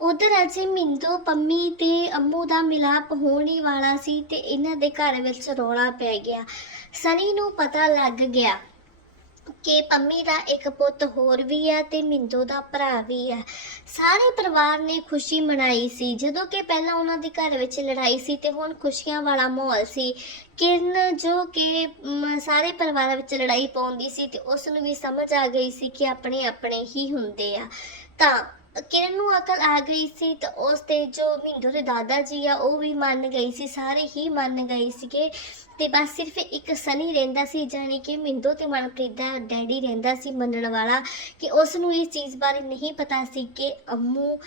ਉਧਰ ਅਜੇ ਮਿੰਦੋ, ਪੰਮੀ ਤੇ ਅੰਮੂ ਦਾ ਮਿਲਾਪ ਹੋਣ ਹੀ ਵਾਲਾ ਸੀ ਤੇ ਇਹਨਾਂ ਦੇ ਘਰ ਵਿੱਚ ਰੌਲਾ ਪੈ ਗਿਆ। ਸਨੀ ਨੂੰ ਪਤਾ ਲੱਗ ਗਿਆ ਕਿ ਪੰਮੀ ਦਾ ਇੱਕ ਪੁੱਤ ਹੋਰ ਵੀ ਹੈ ਤੇ ਮਿੰਦੋ ਦਾ ਭਰਾ ਵੀ ਆ। ਸਾਰੇ ਪਰਿਵਾਰ ਨੇ ਖੁਸ਼ੀ ਮਨਾਈ ਸੀ। ਜਦੋਂ ਕਿ ਪਹਿਲਾਂ ਉਹਨਾਂ ਦੇ ਘਰ ਵਿੱਚ ਲੜਾਈ ਸੀ ਤੇ ਹੁਣ ਖੁਸ਼ੀਆਂ ਵਾਲਾ ਮਾਹੌਲ ਸੀ। ਕਿਰਨ ਜੋ ਕਿ ਸਾਰੇ ਪਰਿਵਾਰਾਂ ਵਿੱਚ ਲੜਾਈ ਪਾਉਂਦੀ ਸੀ ਤੇ ਉਸ ਨੂੰ ਵੀ ਸਮਝ ਆ ਗਈ ਸੀ ਕਿ ਆਪਣੇ ਆਪਣੇ ਹੀ ਹੁੰਦੇ ਆ। ਤਾਂ ਕਿਰਨ ਨੂੰ ਅਕਲ ਆ ਗਈ ਸੀ ਤਾਂ ਉਸ ਤੇ ਜੋ ਮਿੰਦੋ ਦੇ ਦਾਦਾ ਜੀ ਆ, ਉਹ ਵੀ ਮੰਨ ਗਈ ਸੀ, ਸਾਰੇ ਹੀ ਮੰਨ ਗਏ ਸੀਗੇ। ਤੇ ਬਸ ਸਿਰਫ ਇੱਕ ਸਨੀ ਰਹਿੰਦਾ ਸੀ, ਜਾਣੀ ਕਿ ਮਿੰਦੋ ਤੇ ਮਨਪ੍ਰੀਤ ਦਾ ਡੈਡੀ ਰਹਿੰਦਾ ਸੀ ਮੰਨਣ ਵਾਲਾ ਕਿ ਉਸ ਨੂੰ ਇਸ ਚੀਜ਼ ਬਾਰੇ ਨਹੀਂ ਪਤਾ ਸੀ ਕਿ ਅੰਮੂ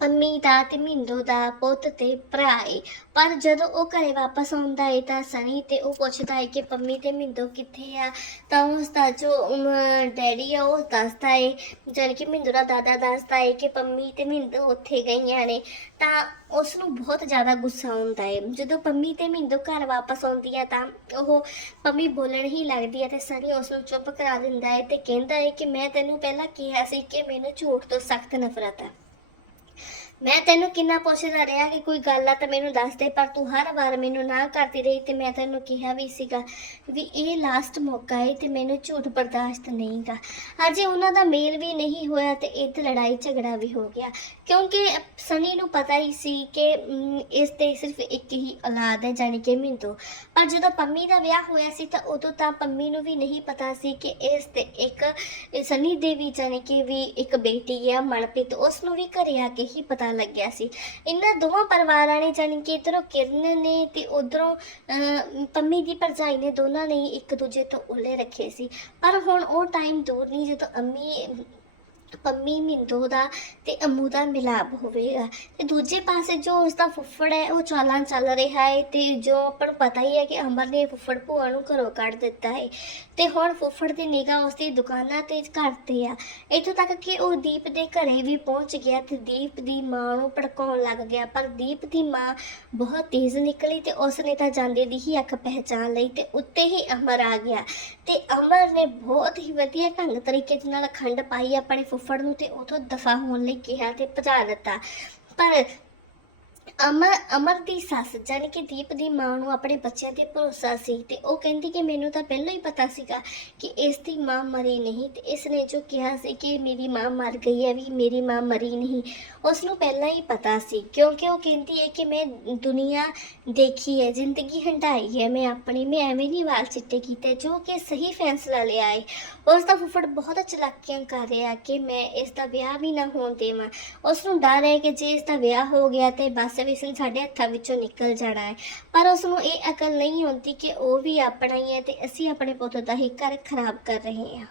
ਪੰਮੀ ਦਾ ਤੇ ਮਿੰਦੋ ਦਾ ਪੁੱਤ ਤੇ ਭਰਾ ਏ। ਪਰ ਜਦੋਂ ਉਹ ਘਰੇ ਵਾਪਸ ਆਉਂਦਾ ਏ ਤਾਂ ਸਨੀ ਤੇ ਉਹ ਪੁੱਛਦਾ ਏ ਕਿ ਪੰਮੀ ਤੇ ਮਿੰਦੋ ਕਿੱਥੇ ਆ? ਤਾਂ ਉਸ ਦਾ ਜੋ ਅਮ, ਡੈਡੀ ਆ ਉਹ ਦੱਸਦਾ ਏ ਜਾਣੀ ਕਿ ਮਿੰਦੋ ਦਾ ਦਾਦਾ ਦੱਸਦਾ ਏ ਕਿ ਪੰਮੀ ਤੇ ਮਿੰਦੋ ਉੱਥੇ ਗਈਆਂ ਨੇ। ਤਾਂ ਉਸ ਨੂੰ ਬਹੁਤ ਜ਼ਿਆਦਾ ਗੁੱਸਾ ਆਉਂਦਾ ਏ। ਜਦੋਂ ਪੰਮੀ ਤੇ ਮਿੰਦੋ ਘਰ ਵਾਪਸ ਆਉਂਦੀ ਆ ਤਾਂ ਉਹ ਪੰਮੀ ਬੋਲਣ ਹੀ ਲੱਗਦੀ ਹੈ ਤੇ ਸਨੀ ਉਸ ਨੂੰ ਚੁੱਪ ਕਰਾ ਦਿੰਦਾ ਏ ਤੇ ਕਹਿੰਦਾ ਏ ਕਿ ਮੈਂ ਤੈਨੂੰ ਪਹਿਲਾਂ ਕਿਹਾ ਸੀ ਕਿ ਮੈਨੂੰ ਝੂਠ ਤੋਂ ਸਖਤ ਨਫ਼ਰਤ ਆ। ਮੈਂ ਤੈਨੂੰ ਕਿੰਨਾ ਪੁੱਛਦਾ ਰਿਹਾ ਕਿ ਕੋਈ ਗੱਲ ਆ ਤਾਂ ਮੈਨੂੰ ਦੱਸ ਦੇ, ਪਰ ਤੂੰ ਹਰ ਵਾਰ ਮੈਨੂੰ ਨਾ ਕਰਦੀ ਰਹੀ ਤੇ ਮੈਂ ਤੈਨੂੰ ਕਿਹਾ ਵੀ ਸੀਗਾ ਵੀ ਇਹ ਲਾਸਟ ਮੌਕਾ ਹੈ ਤੇ ਮੈਨੂੰ ਝੂਠ ਬਰਦਾਸ਼ਤ ਨਹੀਂਗਾ ਅਜੇ ਉਹਨਾਂ ਦਾ ਮੇਲ ਵੀ ਨਹੀਂ ਹੋਇਆ ਤੇ ਇੱਥੇ ਲੜਾਈ ਝਗੜਾ ਵੀ ਹੋ ਗਿਆ। ਕਿਉਂਕਿ ਸਨੀ ਨੂੰ ਪਤਾ ਹੀ ਸੀ ਕਿ ਇਸ ਤੇ ਸਿਰਫ ਇੱਕ ਹੀ ਔਲਾਦ ਹੈ ਜਾਣੀ ਕਿ ਮਿੰਦੋ ਪਰ ਜਦੋਂ ਪੰਮੀ ਦਾ ਵਿਆਹ ਹੋਇਆ ਸੀ ਤਾਂ ਉਦੋਂ ਤਾਂ ਪੰਮੀ ਨੂੰ ਵੀ ਨਹੀਂ ਪਤਾ ਸੀ ਕਿ ਇਸ ਤੇ ਇੱਕ, ਸਨੀ ਦੇਵੀ ਜਾਣੀ ਕਿ ਵੀ ਇੱਕ ਬੇਟੀ ਹੈ ਮਨਪ੍ਰੀਤ, ਉਸ ਨੂੰ ਵੀ ਘਰੇ ਆ ਕੇ ਹੀ ਪਤਾ ਲੱਗਿਆ ਸੀ। ਇਹਨਾਂ ਦੋਵਾਂ ਪਰਿਵਾਰਾਂ ਨੇ ਜਾਣੀ ਕਿ ਇਧਰੋਂ ਕਿਰਨ ਨੇ ਤੇ ਉਧਰੋਂ ਪੰਮੀ ਦੀ ਭਰਜਾਈ ਨੇ ਦੋਨਾਂ ਨੇ ਇੱਕ ਦੂਜੇ ਤੋਂ ਉੱਲੇ ਰੱਖੇ ਸੀ। ਪਰ ਹੁਣ ਉਹ ਟਾਈਮ ਦੂਰ ਨਹੀਂ, ਜਦੋਂ ਅੰਮੀ ਪੰਮੀ ਮਿੰਦੂ ਦਾ ਤੇ ਅਮੂ ਦਾ ਮਿਲਾਪ ਹੋਵੇਗਾ। ਤੇ ਦੂਜੇ ਪਾਸੇ ਜੋ ਉਸ ਦਾ ਫੁੱਫੜ ਹੈ, ਉਹ ਚਾਲਾਂ ਚੱਲ ਰਿਹਾ ਹੈ ਤੇ ਜੋ ਆਪਾਂ ਨੂੰ ਪਤਾ ਹੀ ਹੈ ਕਿ ਅਮਰ ਨੇ ਫੁੱਫੜ ਭੂਆ ਨੂੰ ਘਰੋਂ ਕੱਢ ਦਿੱਤਾ ਹੈ। ਤੇ ਹੁਣ ਫੁੱਫੜ ਦੀ ਨਿਗਾਹ ਉਸ ਦੀ ਦੁਕਾਨਾਂ ਤੇ ਘਰ ਤੇ ਆ। ਇੱਥੋਂ ਤੱਕ ਕਿ ਉਹ ਦੀਪ ਦੇ ਘਰੇ ਵੀ ਪਹੁੰਚ ਗਿਆ ਤੇ ਦੀਪ ਦੀ ਮਾਂ ਨੂੰ ਭੜਕਾਉਣ ਲੱਗ ਗਿਆ। ਪਰ ਦੀਪ ਦੀ ਮਾਂ ਬਹੁਤ ਤੇਜ਼ ਨਿਕਲੀ ਤੇ ਉਸ ਨੇ ਤਾਂ ਜਾਂਦੇ ਦੀ ਹੀ ਅੱਖ ਪਹਿਚਾਨ ਲਈ ਤੇ ਉੱਤੇ ਹੀ ਅਮਰ ਆ ਗਿਆ। ਤੇ ਅਮਰ ਨੇ ਬਹੁਤ ਹੀ ਵਧੀਆ ਢੰਗ ਤਰੀਕੇ ਦੇ ਨਾਲ ਖੰਡ ਪਾਈ, ਆਪਣੇ ਫੁੱਫੜ ਨੂੰ ਤੇ ਉਥੋਂ ਦਫਾ ਹੋਣ ਲਈ ਕਿਹਾ ਤੇ ਭਜਾ ਦਿੱਤਾ। ਪਰ ਅਮਰ ਅਮਰ ਦੀ ਸੱਸ ਜਾਣੀ ਕਿ ਦੀਪ ਦੀ ਮਾਂ ਨੂੰ ਆਪਣੇ ਬੱਚਿਆਂ ਤੇ ਭਰੋਸਾ ਸੀ ਤੇ ਉਹ ਕਹਿੰਦੀ ਕਿ ਮੈਨੂੰ ਤਾਂ ਪਹਿਲਾਂ ਹੀ ਪਤਾ ਸੀਗਾ ਕਿ ਇਸ ਦੀ ਮਾਂ ਮਰੀ ਨਹੀਂ ਤੇ ਇਸ ਨੇ ਜੋ ਕਿਹਾ ਸੀ ਕਿ ਮੇਰੀ ਮਾਂ ਮਰ ਗਈ ਹੈ ਵੀ ਮੇਰੀ ਮਾਂ ਮਰੀ ਨਹੀਂ ਉਸ ਨੂੰ ਪਹਿਲਾਂ ਹੀ ਪਤਾ ਸੀ ਕਿਉਂਕਿ ਉਹ ਕਹਿੰਦੀ ਹੈ ਕਿ ਮੈਂ ਦੁਨੀਆ ਦੇਖੀ ਹੈ, ਜ਼ਿੰਦਗੀ ਹੰਢਾਈ ਹੈ, ਮੈਂ ਆਪਣੀ, ਮੈਂ ਐਵੇਂ ਨਹੀਂ ਵਾਲ ਚਿੱਟੇ ਕੀਤੇ ਜੋ ਕਿ ਸਹੀ ਫੈਸਲਾ ਲਿਆ ਹੈ ਉਸ ਦਾ ਫੁੱਫੜ ਬਹੁਤ ਚਲਾਕੀਆਂ ਕਰ ਰਿਹਾ ਕਿ ਮੈਂ ਇਸ ਦਾ ਵਿਆਹ ਵੀ ਨਾ ਹੋਣ ਦੇਵਾਂ। ਉਸ ਨੂੰ ਡਰ ਹੈ ਕਿ ਜੇ ਇਸ ਦਾ ਵਿਆਹ ਹੋ ਗਿਆ ਤੇ ਬਸ ਵਿਸਨ ਸਾਡੇ ਹੱਥਾਂ ਵਿੱਚੋਂ ਨਿਕਲ ਜਾਣਾ ਹੈ। ਪਰ ਉਸ ਨੂੰ ਇਹ ਅਕਲ ਨਹੀਂ ਹੁੰਦੀ ਕਿ ਉਹ ਵੀ ਆਪਣਾ ਹੀ ਹੈ ਤੇ ਅਸੀਂ ਆਪਣੇ ਪੁੱਤ ਦਾ ਹੀ ਘਰ ਖਰਾਬ ਕਰ ਰਹੇ ਹਾਂ।